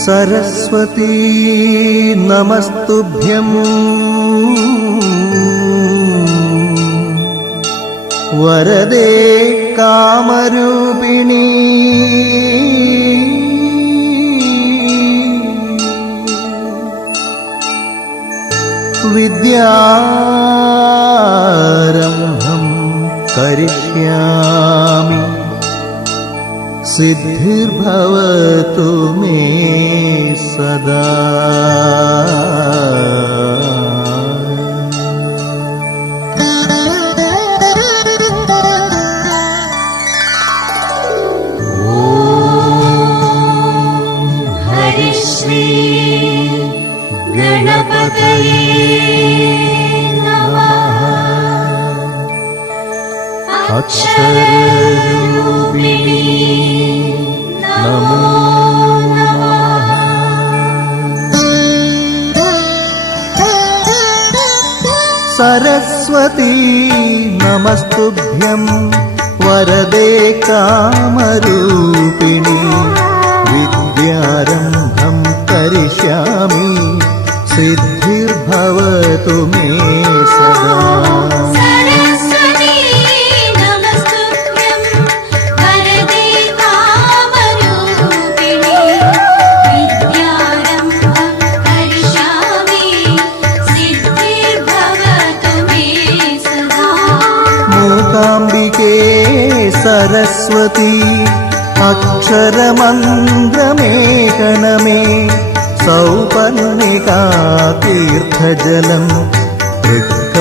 सरस्वती नमस्तुभ्यम् वरदे कामरूपिणी വിദ്യാരംഭം കരിഷ്യാമി. സിദ്ധിർഭവതു മേ സദാ. सरस्वती नमस्तुभ्यं वरदे कामरूपिणि विद्यारम्भं करिष्यामि सिद्धिर्भवतु मे सदा സരസ്വതി അക്ഷരമന്ത്രമേകണമേ സൗപർണികാ തീർത്ഥജലം തൃക്കയ്യാലേകണമേ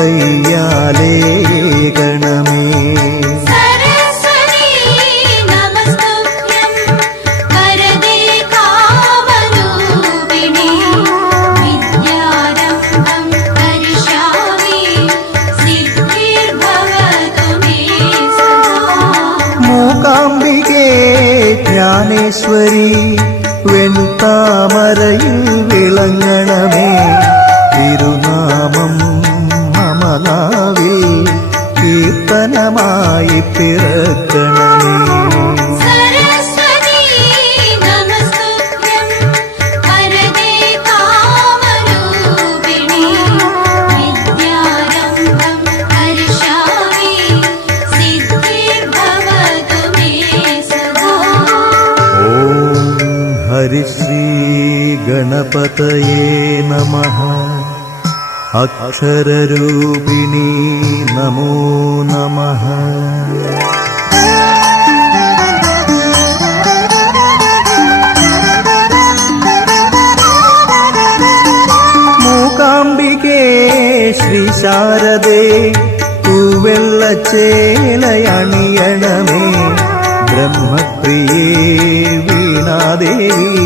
ജ്ഞാനേശ്വരി വെൺതാമരയിൽ വിളങ്ങണമേ. തിരുനാമം മമനാവിൽ കീർത്തനമായി പിറക്കണമേ. നമ അക്ഷരരൂപിണി നമോ നമഃ മൂകാംബികേ ശ്രീശാരദേ പൂവെള്ളച്ചേലയണിയണമേ ബ്രഹ്മപ്രിയേ വീണാദേവി.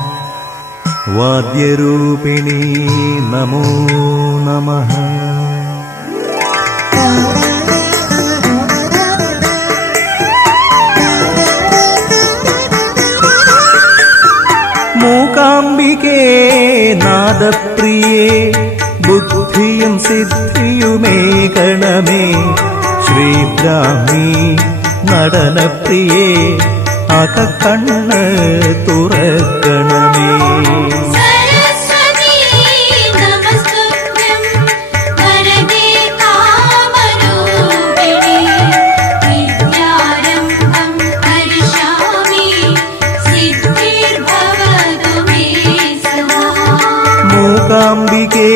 വാദ്യരൂപിണി നമോ നമ. മൂകാംബികേ നാദപ്രിയേ ബുദ്ധിയും സിദ്ധിയുമേകണമേ ശ്രീബ്രാഹ്മി നടനപ്രിയേ അകക്കണ്ണ് തുറക്കണമേ. மூகாம்பிகே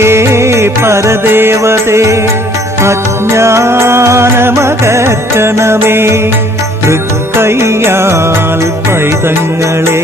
பரதேவதே அஜானமகற்றணமே തൃക്കയ്യാൽ പൈതങ്ങളെ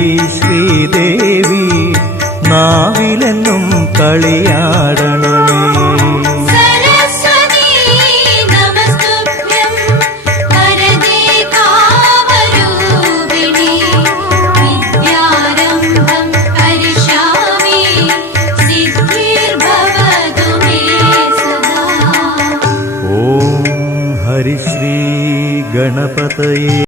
ശ്രീദേവി നാവിലെന്നും കളിയാടണം?